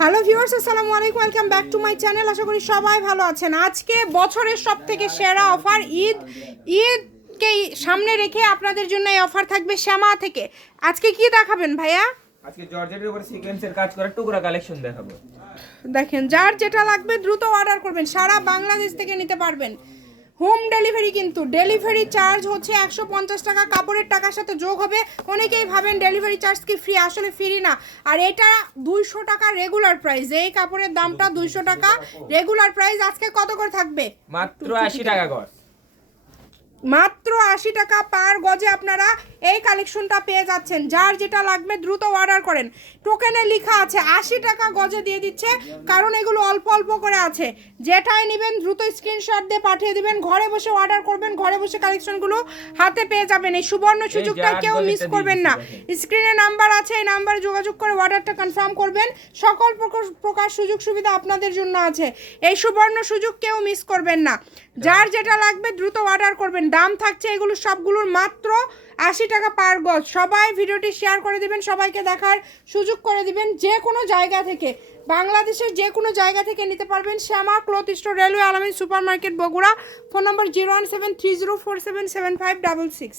Hello viewers, আসসালামু আলাইকুম, welcome back to my channel. আশা করি সবাই ভালো আছেন। আজকে বছরের সব থেকে সেরা অফার, ঈদকে সামনে রেখে আপনাদের জন্য এই অফার থাকবে শ্যামা থেকে। আজকে কি দেখাবেন ভাইয়া? আজকে জর্জেটের উপর সিকোয়েন্সের কাজ করা টুকরা কালেকশন দেখাবো। দেখেন, যার যেটা লাগবে দ্রুত অর্ডার করবেন, সারা বাংলাদেশ থেকে নিতে পারবেন। হোম ডেলিভারি, কিন্তু ডেলিভারি চার্জ হচ্ছে 150 টাকা, কাপড়ের টাকার সাথে যোগ হবে। অনেকেই ভাবেন ডেলিভারি চার্জ কি ফ্রি, আসলে ফ্রি না। আর এটা 200 টাকা রেগুলার প্রাইস, এই কাপড়ের দামটা 200 টাকা রেগুলার প্রাইস। আজকে কত করে থাকবে? মাত্র 80 টাকা গজ, মাত্র 80 টাকা পার গজে আপনারা এই কালেকশনটা পেয়ে যাচ্ছেন। যার যেটা লাগবে দ্রুত অর্ডার করেন। টোকেনে লেখা আছে 80 টাকা গজে দিয়ে দিচ্ছে, কারণ এগুলো অল্প অল্প করে আছে। যেটাই নেবেন দ্রুত স্ক্রিনশট দিয়ে পাঠিয়ে দিবেন, ঘরে বসে অর্ডার করবেন, ঘরে বসে কালেকশনগুলো হাতে পেয়ে যাবেন। এই সুবর্ণ সুযোগটা কেউ মিস করবেন না। স্ক্রিনে নাম্বার আছে, এই নাম্বারে যোগাযোগ করে অর্ডারটা কনফার্ম করবেন। সকল প্রকার সুযোগ সুবিধা আপনাদের জন্য আছে। এই সুবর্ণ সুযোগ কেউ মিস করবেন না। যার যেটা লাগবে দ্রুত অর্ডার করবেন। দাম থাকছে এগুলো সবগুলোর মাত্র 80 টাকা পার গজ। সবাই ভিডিওটি শেয়ার করে দিবেন, সবাইকে দেখার সুযোগ করে দিবেন। যে কোনো জায়গা থেকে, বাংলাদেশের যে কোনো জায়গা থেকে নিতে পারবেন। শ্যামা ক্লথ স্টোর, রেলওয়ে আলামিন সুপার মার্কেট, বগুড়া। ফোন নম্বর 01730477566।